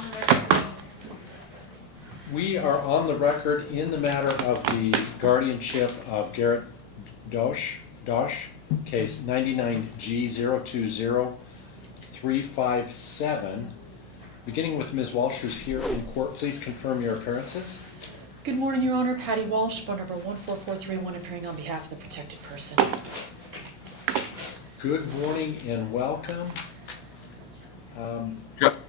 On the record. We are on the record in the matter of the guardianship of Garrett Dosch, case 99G020357. Beginning with Ms. Walsh, who's here in court, please confirm your appearances. Good morning, Your Honor. Patty Walsh, bar number 14431, appearing on behalf of the protected person. Good morning and welcome.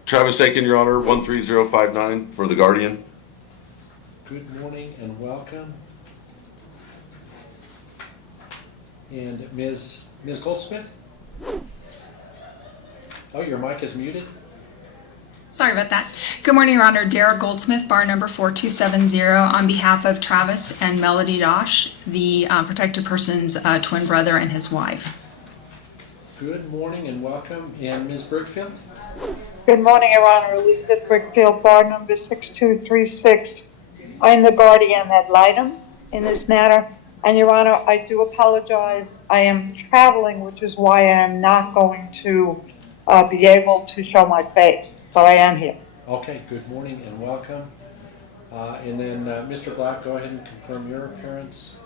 Travis Akin, Your Honor, 13059 for the Guardian. Good morning and welcome. And Ms. Goldsmith? Oh, your mic is muted? Sorry about that. Good morning, Your Honor. Dara Goldsmith, bar number 4270, on behalf of Travis and Melody Dosch, the protected person's twin brother and his wife. Good morning and welcome. And Ms. Brickfield? Good morning, Your Honor. Elizabeth Brickfield, bar number 6236. I am the guardian ad litem in this matter. And Your Honor, I do apologize. I am traveling, which is why I am not going to be able to show my face, but I am here. Okay, good morning and welcome. And then Mr. Black, go ahead and confirm your appearance.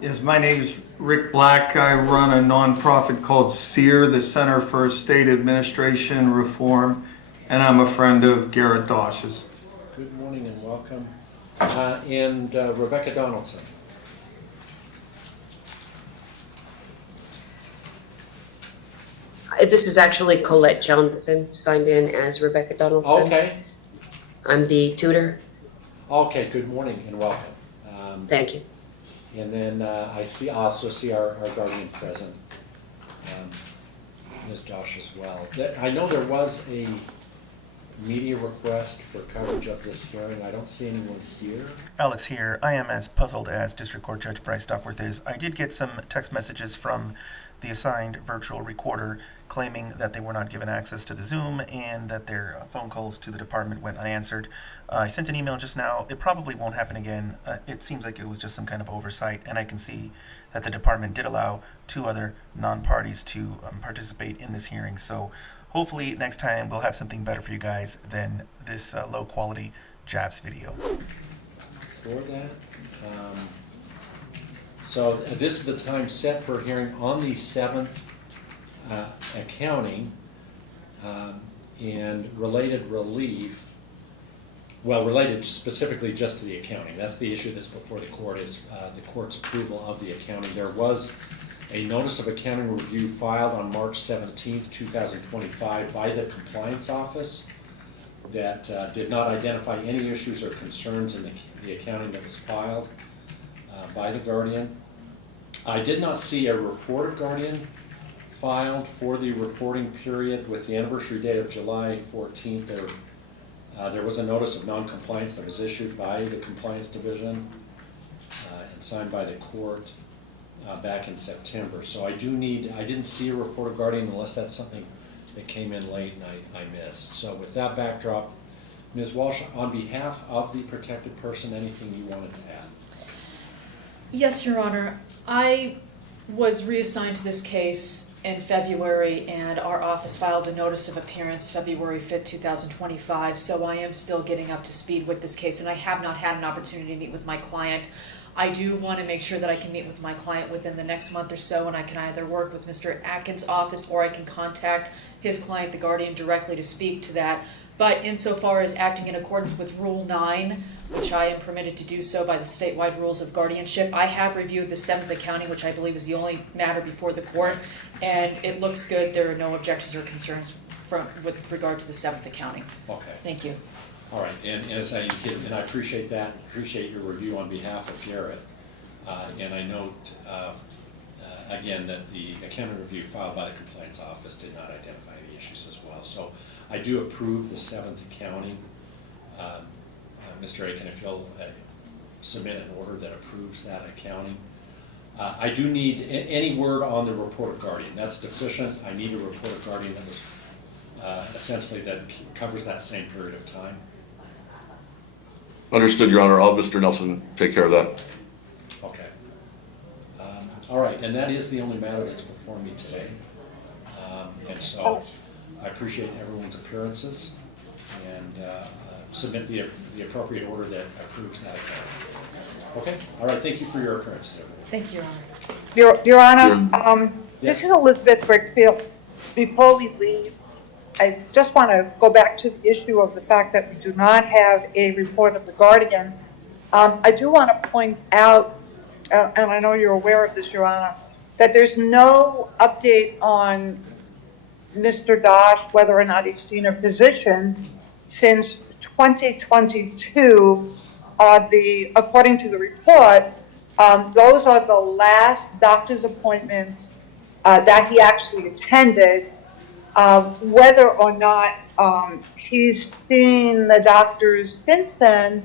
Yes, my name is Rick Black. I run a nonprofit called CEAR, the Center for State Administration Reform, and I'm a friend of Garrett Dosch's. Good morning and welcome. And Rebecca Donaldson. This is actually Colette Johnson, signed in as Rebecca Donaldson. Okay. I'm the tutor. Okay, good morning and welcome. Thank you. And then I also see our guardian present, Ms. Dosch as well. I know there was a media request for coverage of this hearing. I don't see anyone here. Alex here. I am as puzzled as District Court Judge Bryce Duckworth is. I did get some text messages from the assigned virtual recorder claiming that they were not given access to the Zoom and that their phone calls to the department went unanswered. I sent an email just now. It probably won't happen again. It seems like it was just some kind of oversight, and I can see that the department did allow 2 other non-parties to participate in this hearing. So hopefully next time we'll have something better for you guys than this low-quality JAVS video. For that. So this is the time set for a hearing on the 7th accounting and related relief. Well, related specifically just to the accounting. That's the issue that's before the court, is the court's approval of the accounting. There was a notice of accounting review filed on March 17th, 2025 by the compliance office that did not identify any issues or concerns in the accounting that was filed by the guardian. I did not see a report of guardian filed for the reporting period with the anniversary date of July 14th. There was a notice of non-compliance that was issued by the compliance division and signed by the court back in September. So I didn't see a report of guardian unless that's something that came in late and I missed. So with that backdrop, Ms. Walsh, on behalf of the protected person, anything you wanted to add? Yes, Your Honor. I was reassigned to this case in February, and our office filed a notice of appearance February 5th, 2025, so I am still getting up to speed with this case, and I have not had an opportunity to meet with my client. I do want to make sure that I can meet with my client within the next month or so, and I can either work with Mr. Akin's office or I can contact his client, the guardian, directly to speak to that. But insofar as acting in accordance with Rule 9, which I am permitted to do so by the statewide rules of guardianship, I have reviewed the 7th accounting, which I believe is the only matter before the court, and it looks good. There are no objections or concerns with regard to the 7th accounting. Okay. Thank you. All right, and as I indicated, and I appreciate that, appreciate your review on behalf of Garrett. And I note, again, that the accounting review filed by the compliance office did not identify any issues as well. So I do approve the 7th accounting. Mr. Akin, if you'll submit an order that approves that accounting. I do need any word on the report of guardian. That's deficient. I need a report of guardian that was essentially that covers that same period of time. Understood, Your Honor. I'll have Mr. Nelson take care of that. Okay. All right, and that is the only matter that's before me today. And so I appreciate everyone's appearances. and submit the appropriate order that approves that account. Okay, all right, thank you for your appearances, everyone. Thank you, Your Honor. Your Honor, this is Elizabeth Brickfield. Before we leave, I just want to go back to the issue of the fact that we do not have a report of the Guardian. I do want to point out, and I know you're aware of this, Your Honor, that there's no update on Mr. Dosch, whether or not he's seen a physician since 2022. According to the report, those are the last doctor's appointments that he actually attended. Whether or not he's seen the doctors since then,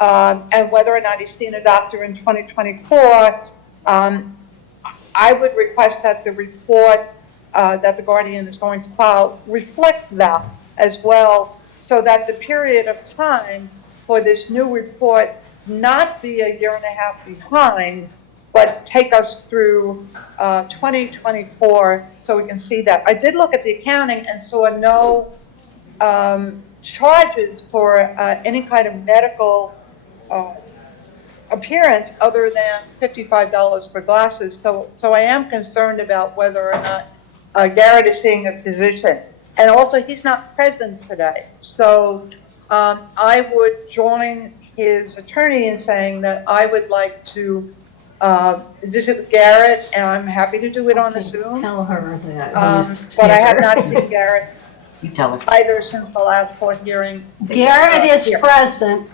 and whether or not he's seen a doctor in 2024, I would request that the report that the Guardian is going to file reflect that as well, so that the period of time for this new report not be a year and a half behind, but take us through 2024 so we can see that. I did look at the accounting and saw no charges for any kind of medical appearance other than $55 for glasses. So I am concerned about whether or not Garrett is seeing a physician. And also, he's not present today. So I would join his attorney in saying that I would like to visit Garrett, and I'm happy to do it on the Zoom. Tell her that. But I have not seen Garrett You tell her. either since the last court hearing. Garrett is Here. present.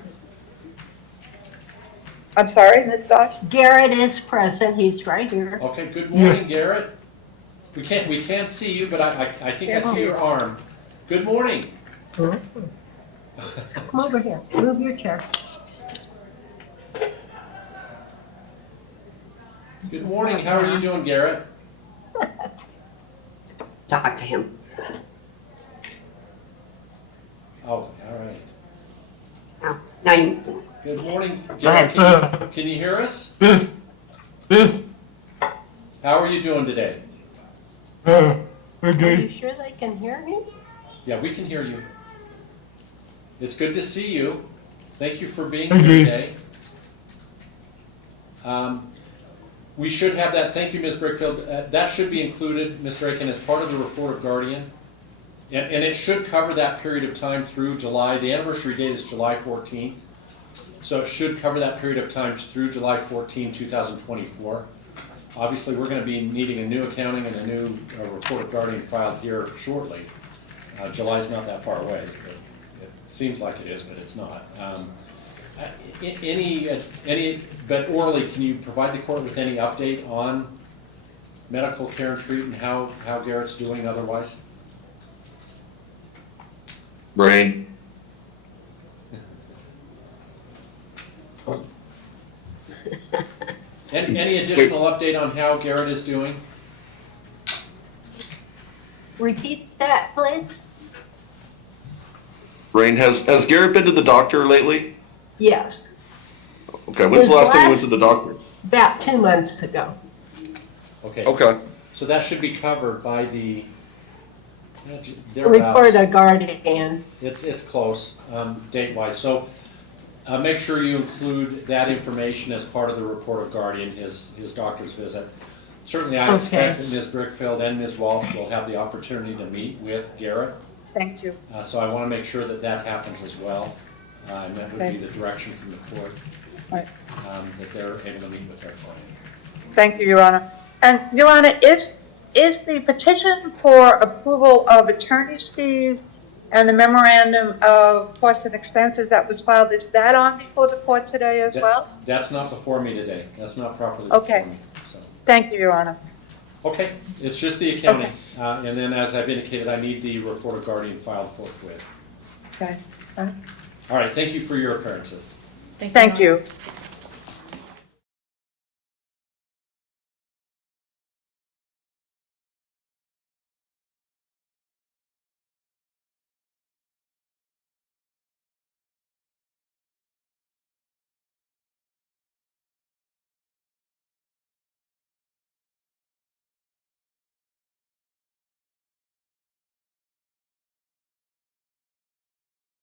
I'm sorry, Ms. Dosch? Garrett is present. He's right here. Okay, good morning, Garrett. We can't see you, but I think I see your arm. Good morning. Come over here. Move your chair. Good morning. How are you doing, Garrett? Talk to him. Oh, all right. Now you, Good morning, Go ahead. Garrett. Can you hear us? How are you doing today? Are you sure they can hear him? Yeah, we can hear you. It's good to see you. Thank you for being here today. We should have that. Thank you, Ms. Brickfield. That should be included, Mr. Akin, as part of the report of Guardian. And it should cover that period of time through July. The anniversary date is July 14th. So it should cover that period of time through July 14, 2024. Obviously, we're going to be needing a new accounting and a new report of Guardian filed here shortly. July's not that far away. It seems like it is, but it's not. But orally, can you provide the court with any update on medical care and treatment, how Garrett's doing otherwise? Brain. Any additional update on how Garrett is doing? Repeat that, please. Brain. Has Garrett been to the doctor lately? Yes, Okay, when's the His last time you went last- to the doctor? about 2 months ago. Okay. Okay. So that should be covered by the Report thereabouts. a Guardian. It's close, date-wise. So make sure you include that information as part of the report of Guardian, his doctor's visit. Certainly, I expect that Ms. Brickfield and Ms. Walsh will have the opportunity to meet with Garrett. Thank you. So I want to make sure that happens as well. And that would be the direction from the court, Right. that they're able to meet with their client. Thank you, Your Honor. And, Your Honor, is the petition for approval of attorney's fees and the memorandum of costs and expenses that was filed, is that on before the court today as well? That's not before me today. That's not properly before Okay. me. So. Thank you, Your Honor. Okay, it's just the accounting. And then, as I've indicated, I need the report of Guardian filed forthwith. Okay. All right, thank you for your appearances. Thank Your you. Honor.